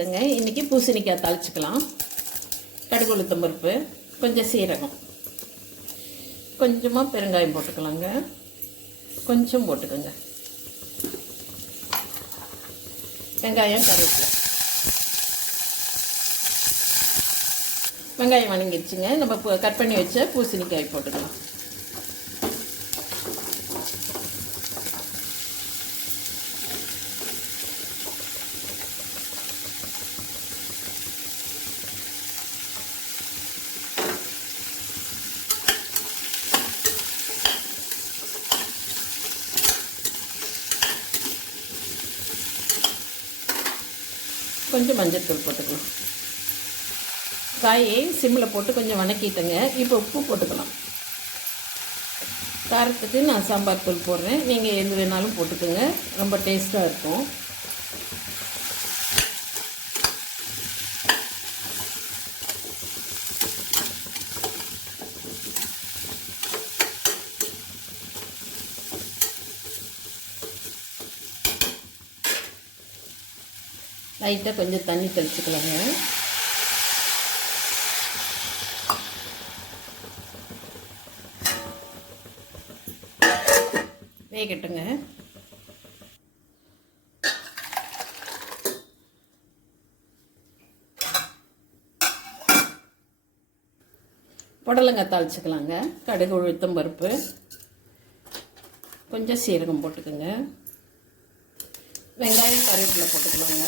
வணக்கங்க இன்றைக்கி பூசணிக்காய் தாளிச்சிக்கலாம். கடுகு உளுத்தம் பருப்பு கொஞ்சம் சீரகம். கொஞ்சமாக பெருங்காயம் போட்டுக்கலாங்க. கொஞ்சம் போட்டுக்கோங்க. வெங்காயம் கருவேப்பிலை. வெங்காயம் வணங்கிடுச்சுங்க. நம்ம கட் பண்ணி வச்ச பூசணிக்காய் போட்டுக்கலாம். கொஞ்சம் மஞ்சள்தூள் போட்டுக்கலாம். காயை சிம்மில் போட்டு கொஞ்சம் வணக்கிட்டேங்க. இப்போ உப்பு போட்டுக்கலாம். காரத்துக்கு நான் சாம்பார் தூள் போடுறேன். நீங்கள் எது வேணாலும் போட்டுக்கோங்க. ரொம்ப டேஸ்ட்டாக இருக்கும். லைட்டாக கொஞ்சம் தண்ணி தெளிச்சுக்கலாங்க. வேகட்டுங்க. புடலங்க தாளிச்சுக்கலாங்க. கடுகு உளுத்தம் பருப்பு. கொஞ்சம் சீரகம் போட்டுக்கோங்க. வெங்காயம் கருவேப்பிலை போட்டுக்கலாங்க.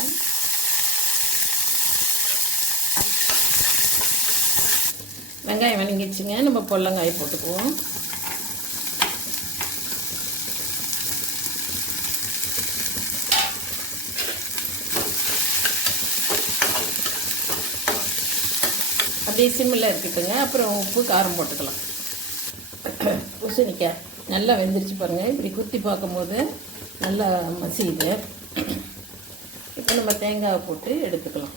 வெங்காயம் வணங்கிடுச்சுங்க. நம்ம பொல்லங்காய் போட்டுக்குவோம். அப்படியே சிம்மில் இருக்கட்டுங்க அப்புறம் உப்பு காரம் போட்டுக்கலாம். பூசணிக்காய் நல்லா வெந்துருச்சு பாருங்கள் இப்படி குத்தி பார்க்கும்போது நல்லா மசியுது. இப்போ நம்ம தேங்காவை போட்டு எடுத்துக்கலாம்.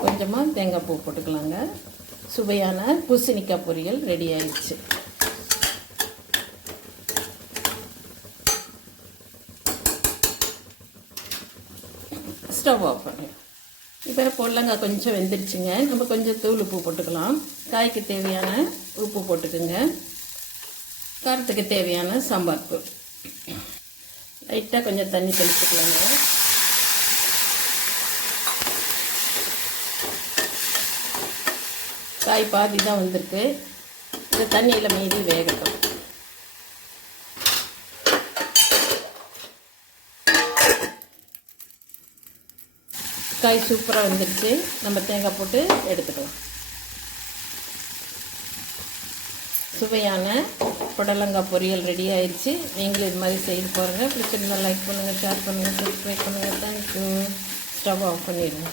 கொஞ்சமாக தேங்காய் பூ போட்டுக்கலாங்க. சுவையான பூசணிக்காய் பொரியல் ரெடி ஆயிடுச்சு. ஸ்டவ் ஆஃப் பண்ணுங்க இப்போ பொடலங்காய் கொஞ்சம் வெந்துருச்சுங்க. நம்ம கொஞ்சம் தூள் உப்பு போட்டுக்கலாம். காய்க்கு தேவையான உப்பு போட்டுக்கோங்க. காரத்துக்கு தேவையான சாம்பார் தூள் லைட்டாக கொஞ்சம் தண்ணி தெளிச்சுக்கலாங்க. காய் பாதி தான் வந்திருக்கு. இந்த தண்ணியில் மீதி வேகட்டும். காய் சூப்பராக வந்துருச்சு நம்ம தேங்காய் போட்டு எடுத்துக்கலாம். சுவையான புடலங்காய் பொரியல் ரெடி ஆயிடுச்சு நீங்களும் இது மாதிரி செய்து பாருங்கள் பிடிச்சிருந்தால் லைக் பண்ணுங்கள் ஷேர் பண்ணுங்கள் சப்ஸ்கிரைப் பண்ணுங்கள் தேங்க்யூ ஸ்டவ் ஆஃப் பண்ணிடுங்க.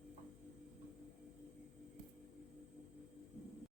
アメリカの人たちは、